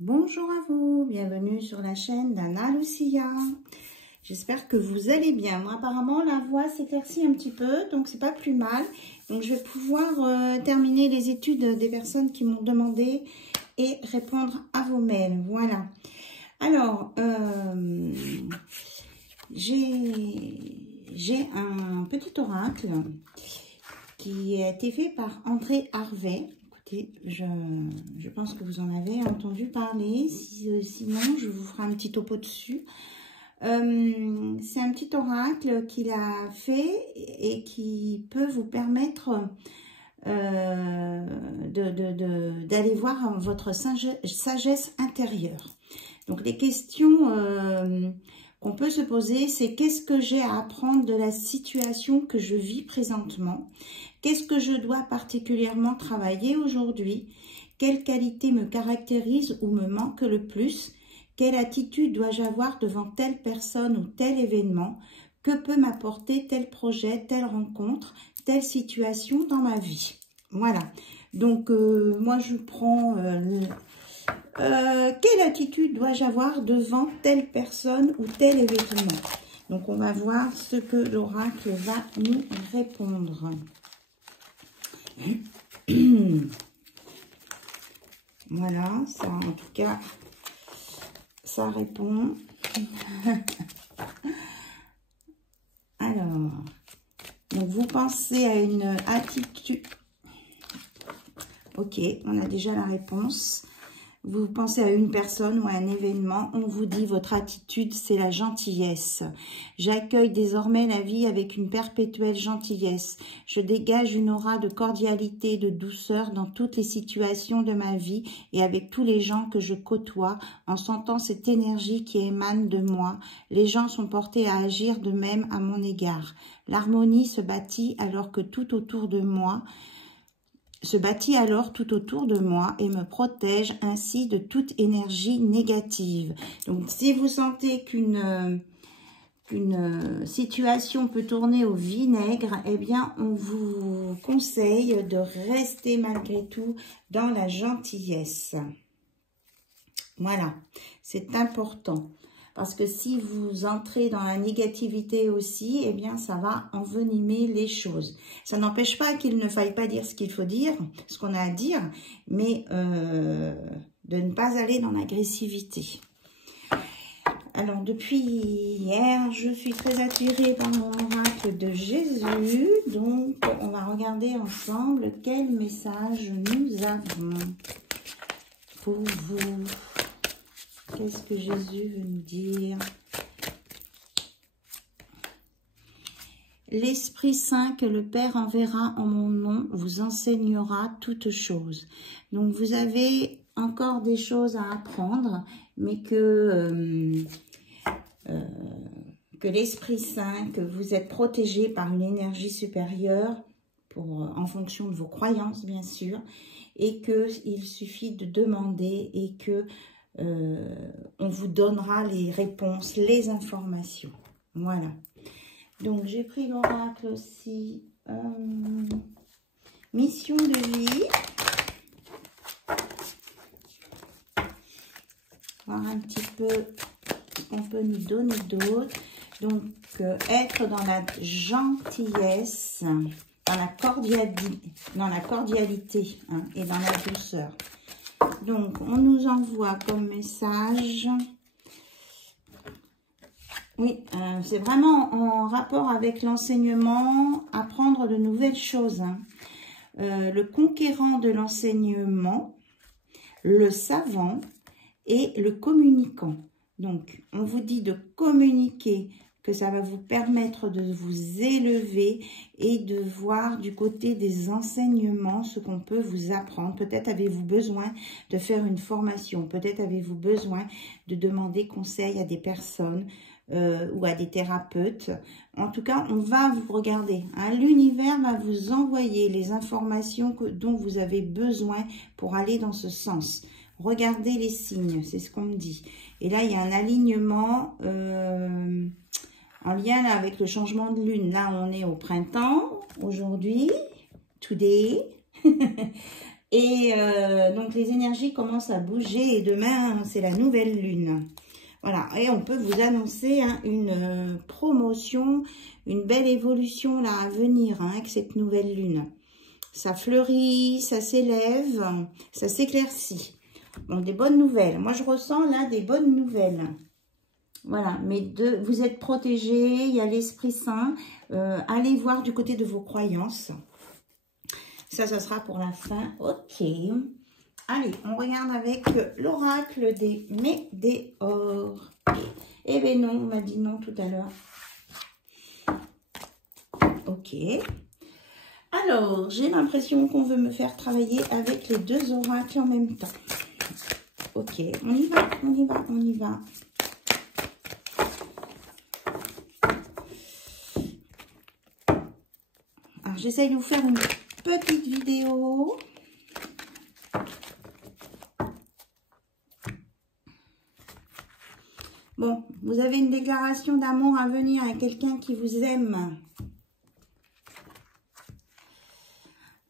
Bonjour à vous, bienvenue sur la chaîne d'Anna Lucia. J'espère que vous allez bien. Moi, apparemment, la voix s'éclaircit un petit peu, donc c'est pas plus mal. Donc, je vais pouvoir terminer les études des personnes qui m'ont demandé et répondre à vos mails. Voilà. Alors, j'ai un petit oracle qui a été fait par André Harvey. Écoutez, je pense que vous en avez entendu parler. Sinon, je vous ferai un petit topo dessus. C'est un petit oracle qu'il a fait et qui peut vous permettre d'aller voir votre sagesse intérieure. Donc, les questions qu'on peut se poser, c'est qu'est-ce que j'ai à apprendre de la situation que je vis présentement? Qu'est-ce que je dois particulièrement travailler aujourd'hui? Quelle qualité me caractérise ou me manque le plus? Quelle attitude dois-je avoir devant telle personne ou tel événement? Que peut m'apporter tel projet, telle rencontre, telle situation dans ma vie? Voilà. Donc, moi, je prends... quelle attitude dois-je avoir devant telle personne ou tel événement? Donc, on va voir ce que l'oracle va nous répondre. Voilà, ça, en tout cas, ça répond. Alors, donc vous pensez à une attitude. Ok, on a déjà la réponse. Vous pensez à une personne ou à un événement, on vous dit votre attitude, c'est la gentillesse. J'accueille désormais la vie avec une perpétuelle gentillesse. Je dégage une aura de cordialité, de douceur dans toutes les situations de ma vie et avec tous les gens que je côtoie. En sentant cette énergie qui émane de moi, les gens sont portés à agir de même à mon égard. L'harmonie se bâtit alors tout autour de moi et me protège ainsi de toute énergie négative. Donc, si vous sentez qu'une situation peut tourner au vinaigre, eh bien, on vous conseille de rester malgré tout dans la gentillesse. Voilà, c'est important. Parce que si vous entrez dans la négativité aussi, eh bien, ça va envenimer les choses. Ça n'empêche pas qu'il ne faille pas dire ce qu'il faut dire, ce qu'on a à dire, mais de ne pas aller dans l'agressivité. Alors, depuis hier, je suis très attirée par mon oracle de Jésus. Donc, on va regarder ensemble quel message nous avons pour vous. Qu'est-ce que Jésus veut nous dire? L'Esprit Saint que le Père enverra en mon nom vous enseignera toutes choses. Donc, vous avez encore des choses à apprendre, mais que l'Esprit Saint, que vous êtes protégé par une énergie supérieure, en fonction de vos croyances, bien sûr, et qu'il suffit de demander et que on vous donnera les réponses, les informations. Voilà. Donc, j'ai pris l'oracle aussi. Mission de vie. Voir un petit peu ce qu'on peut nous donner d'autre. Donc, être dans la gentillesse, dans la cordialité hein, et dans la douceur. Donc, on nous envoie comme message. Oui, c'est vraiment en rapport avec l'enseignement, apprendre de nouvelles choses. Hein. Le conquérant de l'enseignement, le savant et le communicant. Donc, on vous dit de communiquer, que ça va vous permettre de vous élever et de voir du côté des enseignements ce qu'on peut vous apprendre. Peut-être avez-vous besoin de faire une formation, peut-être avez-vous besoin de demander conseil à des personnes ou à des thérapeutes. En tout cas, on va vous regarder. Hein, l'univers va vous envoyer les informations dont vous avez besoin pour aller dans ce sens. Regardez les signes, c'est ce qu'on me dit. Et là, il y a un alignement en lien là, avec le changement de lune. Là, on est au printemps, aujourd'hui, today. Et donc, les énergies commencent à bouger. Et demain, c'est la nouvelle lune. Voilà. Et on peut vous annoncer hein, une promotion, une belle évolution là à venir hein, avec cette nouvelle lune. Ça fleurit, ça s'élève, ça s'éclaircit. Bon, des bonnes nouvelles. Moi, je ressens là des bonnes nouvelles. Voilà, mais vous êtes protégés, il y a l'Esprit Saint. Allez voir du côté de vos croyances. Ça sera pour la fin. Ok. Allez, on regarde avec l'oracle des Médéors. Eh bien non, on m'a dit non tout à l'heure. Ok. Alors, j'ai l'impression qu'on veut me faire travailler avec les deux oracles en même temps. Ok, on y va, on y va, on y va. Alors, j'essaye de vous faire une petite vidéo. Bon, vous avez une déclaration d'amour à venir à quelqu'un qui vous aime.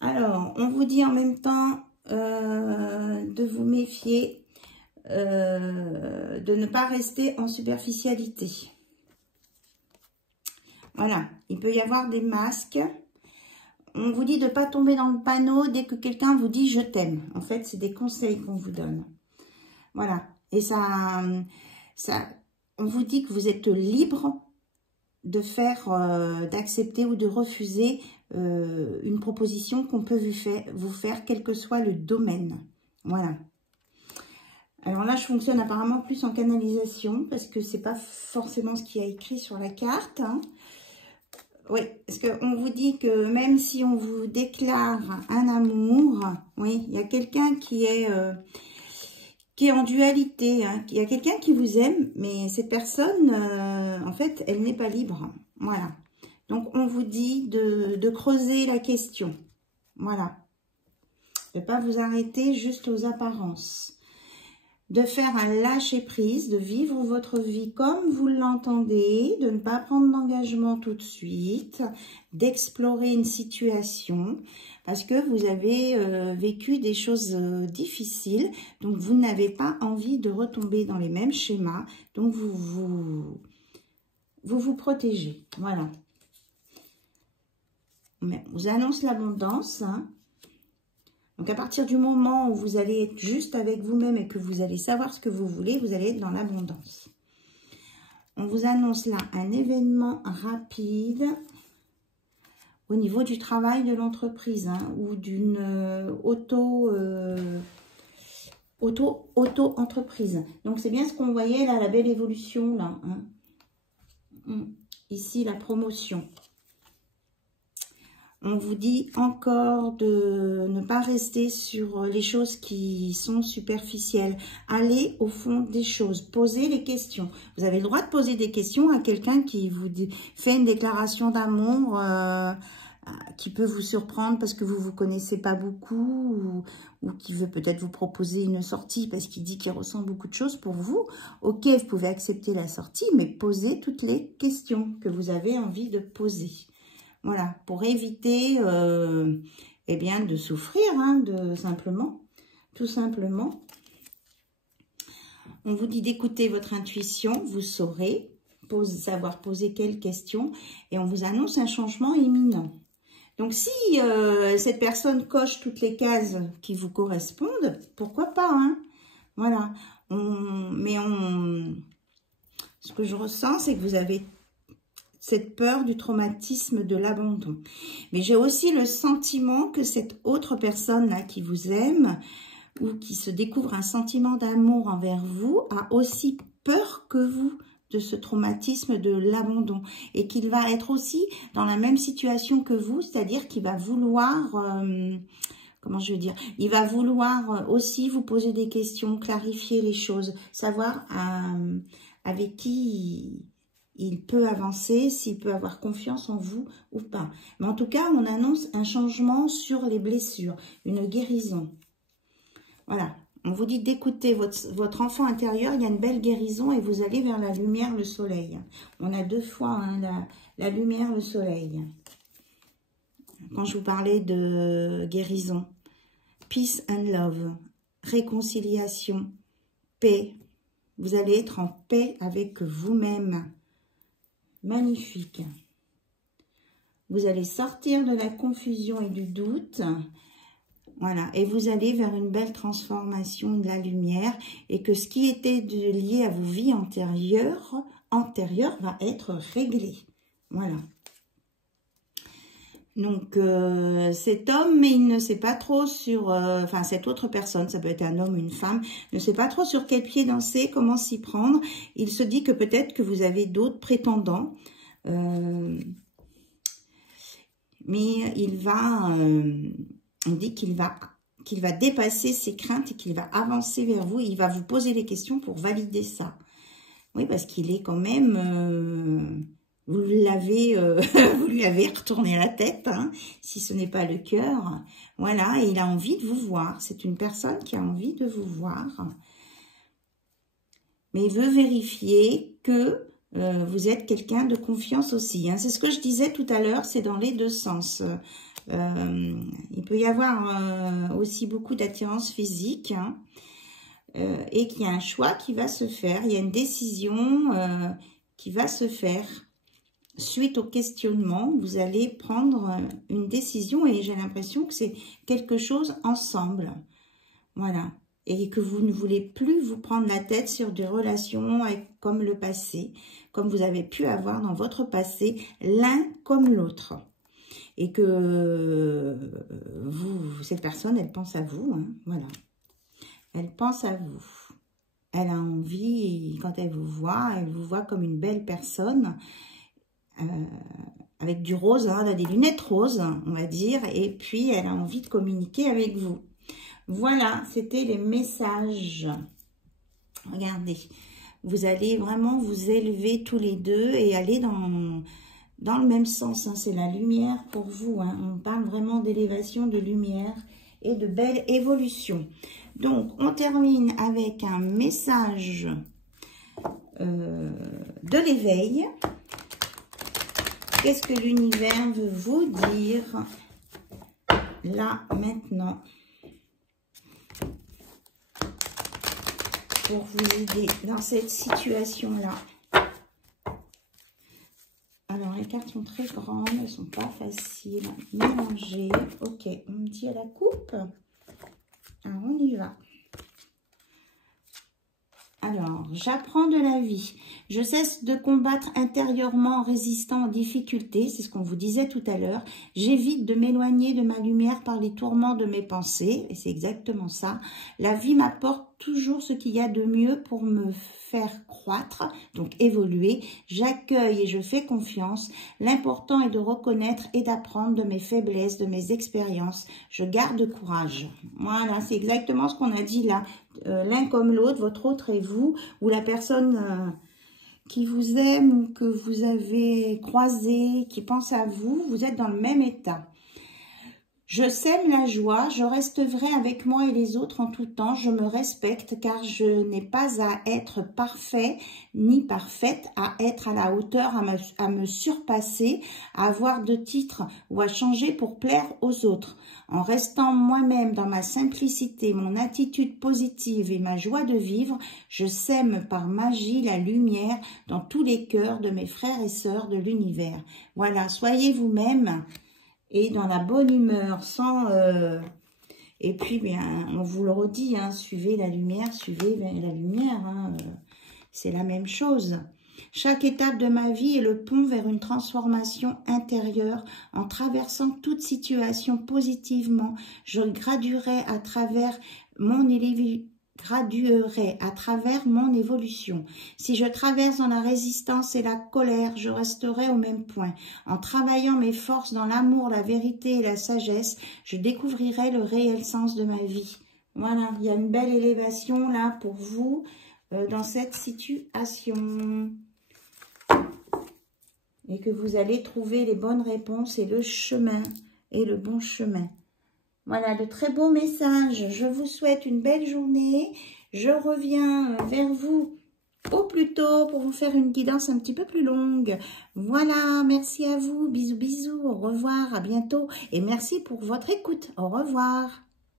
Alors, on vous dit en même temps de vous méfier, de ne pas rester en superficialité. Voilà, il peut y avoir des masques. On vous dit de ne pas tomber dans le panneau dès que quelqu'un vous dit « je t'aime ». En fait, c'est des conseils qu'on vous donne. Voilà, et on vous dit que vous êtes libre de faire, d'accepter ou de refuser une proposition qu'on peut vous faire, quel que soit le domaine. Voilà. Alors là, je fonctionne apparemment plus en canalisation, parce que c'est pas forcément ce qu'il y a écrit sur la carte. Hein. Oui, parce qu'on vous dit que même si on vous déclare un amour, oui, il y a quelqu'un qui est en dualité. Hein. Il y a quelqu'un qui vous aime, mais cette personne, en fait, elle n'est pas libre. Voilà. Donc, on vous dit de creuser la question. Voilà. De ne pas vous arrêter juste aux apparences. De faire un lâcher-prise, de vivre votre vie comme vous l'entendez, de ne pas prendre d'engagement tout de suite, d'explorer une situation, parce que vous avez vécu des choses difficiles, donc vous n'avez pas envie de retomber dans les mêmes schémas, donc vous protégez. Voilà. Mais on vous annonce l'abondance, hein. Donc, à partir du moment où vous allez être juste avec vous-même et que vous allez savoir ce que vous voulez, vous allez être dans l'abondance. On vous annonce là un événement rapide au niveau du travail de l'entreprise hein, ou d'une auto-entreprise. Donc, c'est bien ce qu'on voyait là, la belle évolution là. Hein. Ici, la promotion. On vous dit encore de ne pas rester sur les choses qui sont superficielles. Allez au fond des choses. Posez les questions. Vous avez le droit de poser des questions à quelqu'un qui vous fait une déclaration d'amour qui peut vous surprendre parce que vous ne vous connaissez pas beaucoup ou qui veut peut-être vous proposer une sortie parce qu'il dit qu'il ressent beaucoup de choses pour vous. Ok, vous pouvez accepter la sortie, mais posez toutes les questions que vous avez envie de poser. Voilà, pour éviter eh bien, de souffrir, hein, tout simplement. On vous dit d'écouter votre intuition, vous saurez savoir poser quelles questions et on vous annonce un changement imminent. Donc, si cette personne coche toutes les cases qui vous correspondent, pourquoi pas, hein? Voilà. Ce que je ressens, c'est que vous avez cette peur du traumatisme de l'abandon. Mais j'ai aussi le sentiment que cette autre personne-là qui vous aime ou qui se découvre un sentiment d'amour envers vous a aussi peur que vous de ce traumatisme de l'abandon et qu'il va être aussi dans la même situation que vous, c'est-à-dire qu'il va vouloir, comment je veux dire, il va vouloir aussi vous poser des questions, clarifier les choses, savoir avec qui il peut avancer, s'il peut avoir confiance en vous ou pas. Mais en tout cas, on annonce un changement sur les blessures, une guérison. Voilà, on vous dit d'écouter votre enfant intérieur, il y a une belle guérison et vous allez vers la lumière, le soleil. On a deux fois hein, la lumière, le soleil. Quand je vous parlais de guérison. peace and love, réconciliation, paix. Vous allez être en paix avec vous-même. Magnifique. Vous allez sortir de la confusion et du doute. Voilà. Et vous allez vers une belle transformation de la lumière. Et que ce qui était lié à vos vies antérieures va être réglé. Voilà. Donc, cet homme, mais il ne sait pas trop sur... enfin, cette autre personne, ça peut être un homme, une femme, ne sait pas trop sur quel pied danser, comment s'y prendre. Il se dit que peut-être que vous avez d'autres prétendants. Mais il va... on dit qu'il va dépasser ses craintes et qu'il va avancer vers vous. Il va vous poser les questions pour valider ça. Oui, parce qu'il est quand même... vous lui avez retourné la tête, hein, si ce n'est pas le cœur. Voilà, et il a envie de vous voir. C'est une personne qui a envie de vous voir. Mais il veut vérifier que vous êtes quelqu'un de confiance aussi. Hein. C'est ce que je disais tout à l'heure, c'est dans les deux sens. Il peut y avoir aussi beaucoup d'attirance physique, hein, et qu'il y a un choix qui va se faire. Il y a une décision qui va se faire. Suite au questionnement, vous allez prendre une décision et j'ai l'impression que c'est quelque chose ensemble. Voilà. Et que vous ne voulez plus vous prendre la tête sur des relations comme le passé, comme vous avez pu avoir dans votre passé, l'un comme l'autre. Et que cette personne, elle pense à vous. Hein, voilà. Elle pense à vous. Elle a envie, quand elle vous voit comme une belle personne. Avec du rose, hein, des lunettes roses, on va dire, et puis elle a envie de communiquer avec vous. Voilà, c'était les messages. Regardez, vous allez vraiment vous élever tous les deux et aller dans le même sens. Hein, c'est la lumière pour vous. Hein. On parle vraiment d'élévation, de lumière et de belle évolution. Donc, on termine avec un message de l'éveil. Qu'est-ce que l'univers veut vous dire là, maintenant, pour vous aider dans cette situation-là? Alors, les cartes sont très grandes, elles ne sont pas faciles à mélanger. Ok, on me dit à la coupe. Alors, on y va. Alors, j'apprends de la vie. Je cesse de combattre intérieurement en résistant aux difficultés. C'est ce qu'on vous disait tout à l'heure. J'évite de m'éloigner de ma lumière par les tourments de mes pensées. Et c'est exactement ça. La vie m'apporte toujours ce qu'il y a de mieux pour me faire croître, donc évoluer. J'accueille et je fais confiance. L'important est de reconnaître et d'apprendre de mes faiblesses, de mes expériences. Je garde courage. Voilà, c'est exactement ce qu'on a dit là. L'un comme l'autre, votre autre et vous, ou la personne qui vous aime ou que vous avez croisé, qui pense à vous, vous êtes dans le même état. Je sème la joie, je reste vrai avec moi et les autres en tout temps, je me respecte car je n'ai pas à être parfait ni parfaite, à être à la hauteur, à me surpasser, à avoir de titres ou à changer pour plaire aux autres. En restant moi-même dans ma simplicité, mon attitude positive et ma joie de vivre, je sème par magie la lumière dans tous les cœurs de mes frères et sœurs de l'univers. Voilà, soyez vous-même. Et dans la bonne humeur, sans... et puis, bien, on vous le redit, hein, suivez la lumière, hein, c'est la même chose. Chaque étape de ma vie est le pont vers une transformation intérieure. En traversant toute situation positivement, je graduerai à travers mon évolution. Si je traverse dans la résistance et la colère, je resterai au même point. En travaillant mes forces dans l'amour, la vérité et la sagesse, je découvrirai le réel sens de ma vie. Voilà, il y a une belle élévation là pour vous dans cette situation. Et que vous allez trouver les bonnes réponses et le chemin, et le bon chemin. Voilà, de très beaux messages. Je vous souhaite une belle journée. Je reviens vers vous au plus tôt pour vous faire une guidance un petit peu plus longue. Voilà, merci à vous. Bisous, bisous. Au revoir, à bientôt. Et merci pour votre écoute. Au revoir.